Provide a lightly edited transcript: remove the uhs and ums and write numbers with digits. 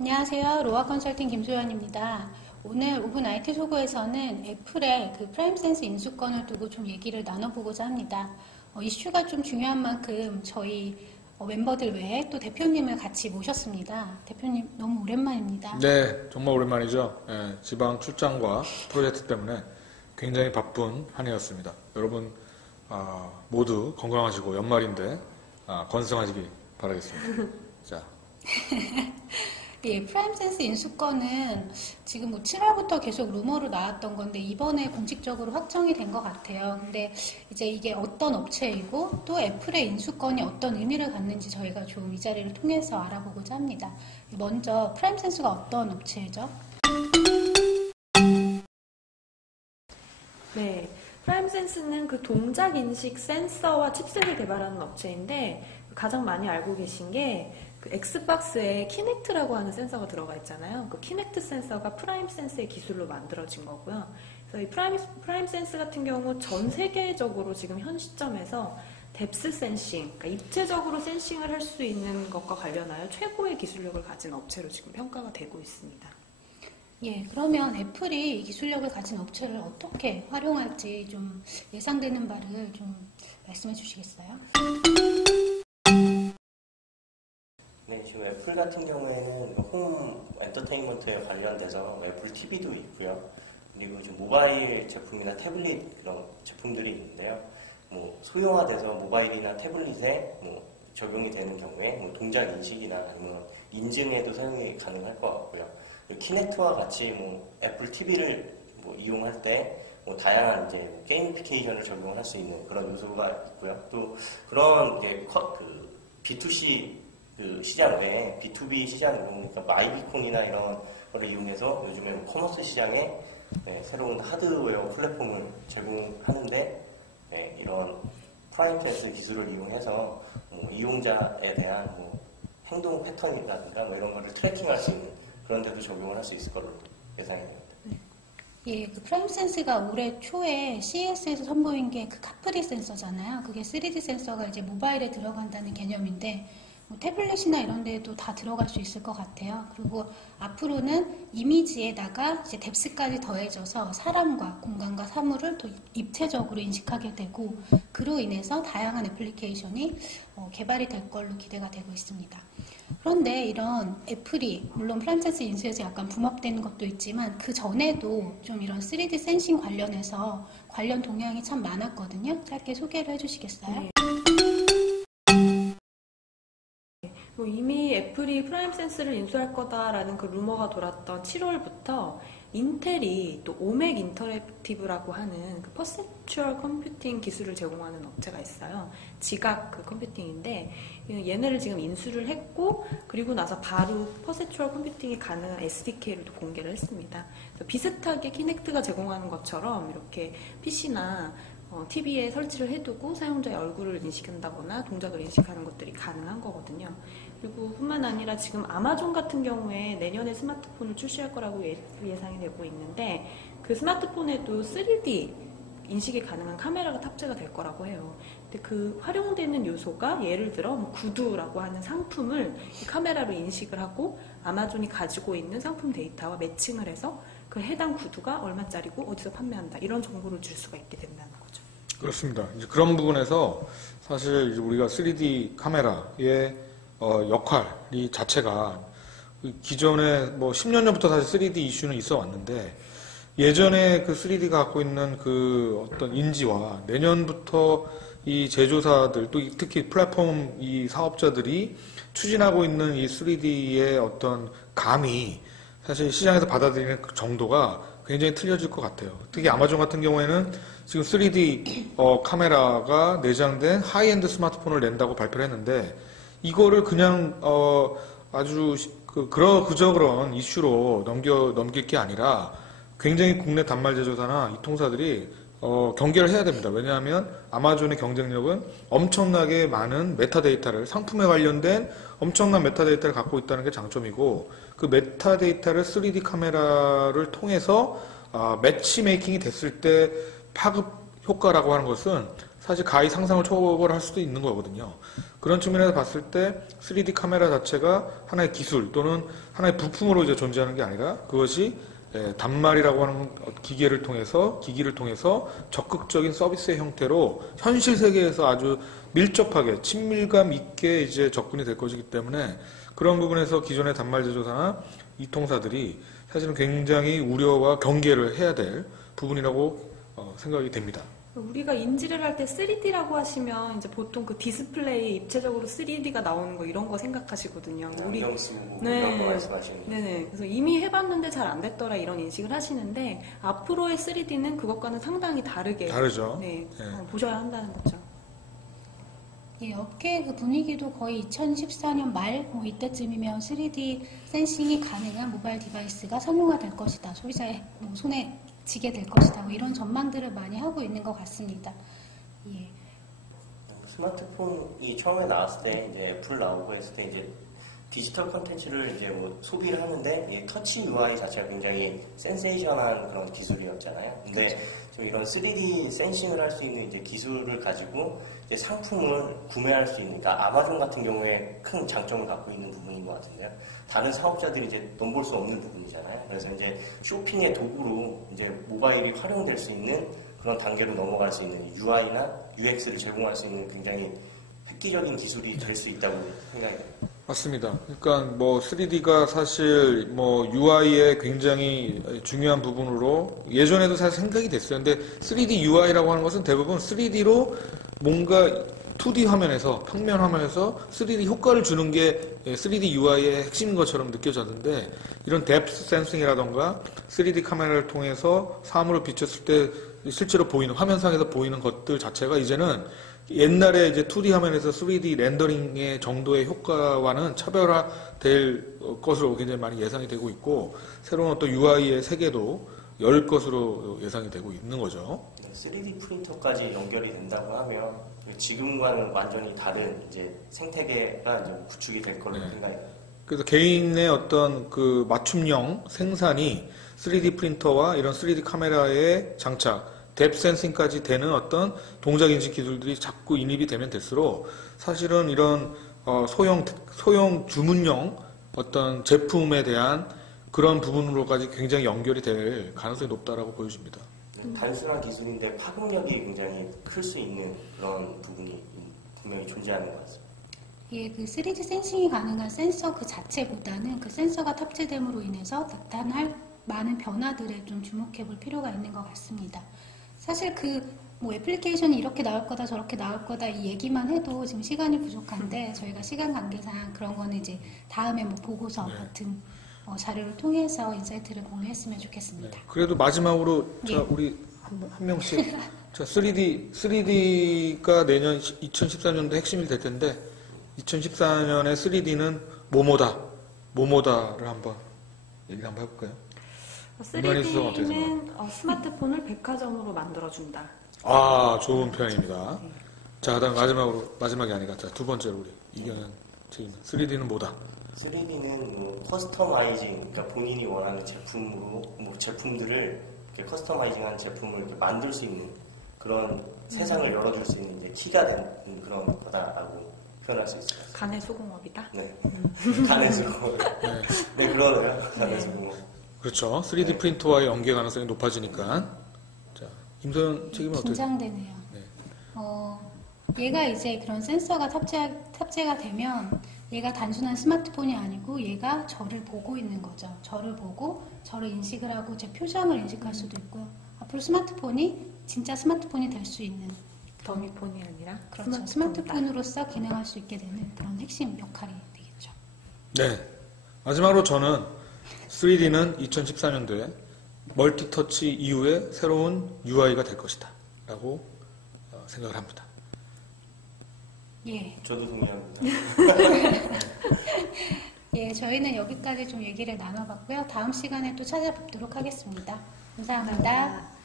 안녕하세요. 로아 컨설팅 김소연입니다. 오늘 5분 IT 소구에서는 애플의 그 프라임센스 인수권을 두고 좀 얘기를 나눠보고자 합니다. 이슈가 좀 중요한 만큼 저희 멤버들 외에 또 대표님을 같이 모셨습니다. 대표님 너무 오랜만입니다. 네, 정말 오랜만이죠. 지방 출장과 프로젝트 때문에 굉장히 바쁜 한 해였습니다. 여러분 모두 건강하시고 연말인데 건승하시기 바라겠습니다. 자. 예, 프라임센스 인수권은 지금 7월부터 계속 루머로 나왔던 건데 이번에 공식적으로 확정이 된 것 같아요. 근데 이제 이게 어떤 업체이고 또 애플의 인수권이 어떤 의미를 갖는지 저희가 좀 이 자리를 통해서 알아보고자 합니다. 먼저 프라임센스가 어떤 업체죠? 네, 프라임센스는 그 동작 인식 센서와 칩셋을 개발하는 업체인데 가장 많이 알고 계신 게 그 엑스박스에 키넥트라고 하는 센서가 들어가 있잖아요. 그 키넥트 센서가 프라임센스의 기술로 만들어진 거고요. 그래서 이 프라임센스 같은 경우 전 세계적으로 지금 현 시점에서 뎁스 센싱, 그러니까 입체적으로 센싱을 할 수 있는 것과 관련하여 최고의 기술력을 가진 업체로 지금 평가가 되고 있습니다. 예, 그러면 애플이 이 기술력을 가진 업체를 어떻게 활용할지 좀 예상되는 바를 좀 말씀해 주시겠어요? 네, 지금 애플 같은 경우에는 홈 엔터테인먼트에 관련돼서 애플 TV도 있고요. 그리고 지금 모바일 제품이나 태블릿 이런 제품들이 있는데요. 소형화돼서 모바일이나 태블릿에 적용이 되는 경우에 동작 인식이나 아니면 인증에도 사용이 가능할 것 같고요. 키넥트와 같이 애플 TV를 이용할 때 다양한 이제 게이미피케이션을 적용할 수 있는 그런 요소가 있고요. 또 그런 B2C 그 시장 외에 B2B 시장으로 그러니까 마이비콘이나 이런 거를 이용해서 요즘에 커머스 시장에 새로운 하드웨어 플랫폼을 제공하는데 이런 프라임센스 기술을 이용해서 이용자에 대한 행동 패턴이라든가 이런 거를 트래킹할 수 있는 그런 데도 적용을 할 수 있을 걸로 예상이 됩니다. 예, 그 프라임센스가 올해 초에 CES에서 선보인 게 그 카프리 센서잖아요. 그게 3D 센서가 이제 모바일에 들어간다는 개념인데 태블릿이나 이런 데도 다 들어갈 수 있을 것 같아요. 그리고 앞으로는 이미지에다가 이제 뎁스까지 더해져서 사람과 공간과 사물을 더 입체적으로 인식하게 되고 그로 인해서 다양한 애플리케이션이 개발이 될 걸로 기대가 되고 있습니다. 그런데 이런 애플이 물론 프라임센스 인수에서 약간 붐업되는 것도 있지만 그 전에도 좀 이런 3D 센싱 관련해서 관련 동향이 참 많았거든요. 짧게 소개를 해주시겠어요? 네. 이미 애플이 프라임센스를 인수할 거다라는 그 루머가 돌았던 7월부터 인텔이 또 오맥 인터랙티브라고 하는 그 퍼셉추얼 컴퓨팅 기술을 제공하는 업체가 있어요. 지각 그 컴퓨팅인데 얘네를 지금 인수를 했고 그리고 나서 바로 퍼셉추얼 컴퓨팅이 가능한 SDK를 또 공개를 했습니다. 그래서 비슷하게 키넥트가 제공하는 것처럼 이렇게 PC나 TV에 설치를 해두고 사용자의 얼굴을 인식한다거나 동작을 인식하는 것들이 가능한 거거든요. 그리고 뿐만 아니라 지금 아마존 같은 경우에 내년에 스마트폰을 출시할 거라고 예상이 되고 있는데 그 스마트폰에도 3D 인식이 가능한 카메라가 탑재가 될 거라고 해요. 근데 그 활용되는 요소가 예를 들어 구두라고 하는 상품을 이 카메라로 인식을 하고 아마존이 가지고 있는 상품 데이터와 매칭을 해서 그 해당 구두가 얼마짜리고 어디서 판매한다 이런 정보를 줄 수가 있게 된다는 거죠. 그렇습니다. 이제 그런 부분에서 사실 이제 우리가 3D 카메라의 역할이 자체가 기존에 10년 전부터 사실 3D 이슈는 있어 왔는데 예전에 그 3D가 갖고 있는 그 어떤 인지와 내년부터 이 제조사들 또 특히 플랫폼 이 사업자들이 추진하고 있는 이 3D의 어떤 감이 사실 시장에서 받아들이는 그 정도가 굉장히 틀려질 것 같아요. 특히 아마존 같은 경우에는 지금 3D 카메라가 내장된 하이엔드 스마트폰을 낸다고 발표를 했는데 이거를 그냥 아주 그저 그런 이슈로 넘길 게 아니라 굉장히 국내 단말 제조사나 이 통사들이 경계를 해야 됩니다. 왜냐하면 아마존의 경쟁력은 엄청나게 많은 메타데이터를 상품에 관련된 엄청난 메타데이터를 갖고 있다는 게 장점이고 그 메타데이터를 3D 카메라를 통해서 매치메이킹이 됐을 때 파급 효과라고 하는 것은 사실 가히 상상을 초월할 수도 있는 거거든요. 그런 측면에서 봤을 때 3D 카메라 자체가 하나의 기술 또는 하나의 부품으로 이제 존재하는 게 아니라 그것이 단말이라고 하는 기기를 통해서 적극적인 서비스의 형태로 현실 세계에서 아주 밀접하게 친밀감 있게 이제 접근이 될 것이기 때문에 그런 부분에서 기존의 단말 제조사나 이통사들이 사실은 굉장히 우려와 경계를 해야 될 부분이라고 생각이 됩니다. 우리가 인지를 할 때 3D라고 하시면 이제 보통 그 디스플레이 입체적으로 3D가 나오는 거 이런 거 생각하시거든요. 안경 쓰고 네. 이런 거 말씀하시는 거예요. 네네. 그래서 이미 해봤는데 잘 안 됐더라 이런 인식을 하시는데 앞으로의 3D는 그것과는 상당히 다르죠. 네, 네. 보셔야 한다는 거죠. 예, 업계 그 분위기도 거의 2014년 말 이때쯤이면 3D 센싱이 가능한 모바일 디바이스가 상용화될 것이다. 소비자의 손에 쥐게 될 것이다. 이런 전망들을 많이 하고 있는 것 같습니다. 예. 스마트폰이 처음에 나왔을 때 이제 애플 나오고 했을 때 이제 디지털 컨텐츠를 이제 소비를 하는데 이 터치 UI 자체가 굉장히 센세이션한 그런 기술이었잖아요. 근데 좀 이런 3D 센싱을 할 수 있는 이제 기술을 가지고 이제 상품을 구매할 수 있는, 그러니까 아마존 같은 경우에 큰 장점을 갖고 있는 부분인 것 같은데요. 다른 사업자들이 이제 돈 벌 수 없는 부분이잖아요. 그래서 이제 쇼핑의 도구로 이제 모바일이 활용될 수 있는 그런 단계로 넘어갈 수 있는 UI나 UX를 제공할 수 있는 굉장히 획기적인 기술이 될 수 있다고 생각해요. 맞습니다. 그러니까 3D가 사실 UI의 굉장히 중요한 부분으로 예전에도 사실 생각이 됐어요. 근데 3D UI라고 하는 것은 대부분 3D로 뭔가 2D 화면에서 평면 화면에서 3D 효과를 주는 게 3D UI의 핵심인 것처럼 느껴졌는데 이런 뎁스 센싱이라던가 3D 카메라를 통해서 사물을 비췄을 때 실제로 보이는 화면상에서 보이는 것들 자체가 이제는 옛날에 이제 2D 화면에서 3D 렌더링의 정도의 효과와는 차별화될 것으로 굉장히 많이 예상이 되고 있고 새로운 어떤 UI의 세계도 열 것으로 예상이 되고 있는 거죠. 3D 프린터까지 연결이 된다고 하면 지금과는 완전히 다른 이제 생태계가 이제 구축이 될 걸로 생각해요. 그래서 개인의 어떤 그 맞춤형 생산이 3D 프린터와 이런 3D 카메라의 장착, 뎁 센싱까지 되는 어떤 동작 인식 기술들이 자꾸 인입이 되면 될수록 사실은 이런 소형 주문용 어떤 제품에 대한 그런 부분으로까지 굉장히 연결이 될 가능성이 높다라고 보여집니다. 단순한 기술인데 파급력이 굉장히 클 수 있는 그런 부분이 분명히 존재하는 것 같습니다. 예, 그 3D 센싱이 가능한 센서 그 자체보다는 그 센서가 탑재됨으로 인해서 나타날 많은 변화들에 좀 주목해 볼 필요가 있는 것 같습니다. 사실 애플리케이션이 이렇게 나올 거다 저렇게 나올 거다 이 얘기만 해도 지금 시간이 부족한데 저희가 시간 관계상 그런 거는 이제 다음에 보고서 같은 자료를 통해서 인사이트를 공유했으면 좋겠습니다. 네, 그래도 마지막으로 예. 우리 한 명씩 3D가 내년 2014년도 핵심이 될 텐데 2014년에 3D는 뭐뭐다를 한번 얘기 한번 해볼까요? 3D는 스마트폰을 백화점으로 만들어준다. 아, 좋은 표현입니다. 자, 다음 마지막이 아니라 두 번째로 우리 이경현 책임은 3D는 뭐다? 3D는 커스터마이징, 그러니까 본인이 원하는 제품들을 이렇게 커스터마이징한 제품을 이렇게 만들 수 있는 그런 세상을 열어줄 수 있는 이제 키가 된 그런 거다라고 표현할 수 있어요. 간의 소공업이다. 네, 간의 소공업. 네, 그러네요. 간의 소공업. 그렇죠. 3D 프린터와의 연계 가능성이 높아지니까. 자, 임소연 책임은 어떻게? 긴장되네요. 네. 얘가 이제 그런 센서가 탑재가 되면 얘가 단순한 스마트폰이 아니고 얘가 저를 보고 있는 거죠. 저를 보고 저를 인식을 하고 제 표정을 인식할 수도 있고요. 앞으로 스마트폰이 진짜 스마트폰이 될 수 있는 더미폰이 아니라 그렇죠. 스마트폰으로서 기능할 수 있게 되는 그런 핵심 역할이 되겠죠. 네. 마지막으로 저는 3D는 2014년도에 멀티터치 이후에 새로운 UI가 될 것이다 라고 생각을 합니다. 예. 저도 동의합니다. 예, 저희는 여기까지 좀 얘기를 나눠봤고요. 다음 시간에 또 찾아뵙도록 하겠습니다. 감사합니다.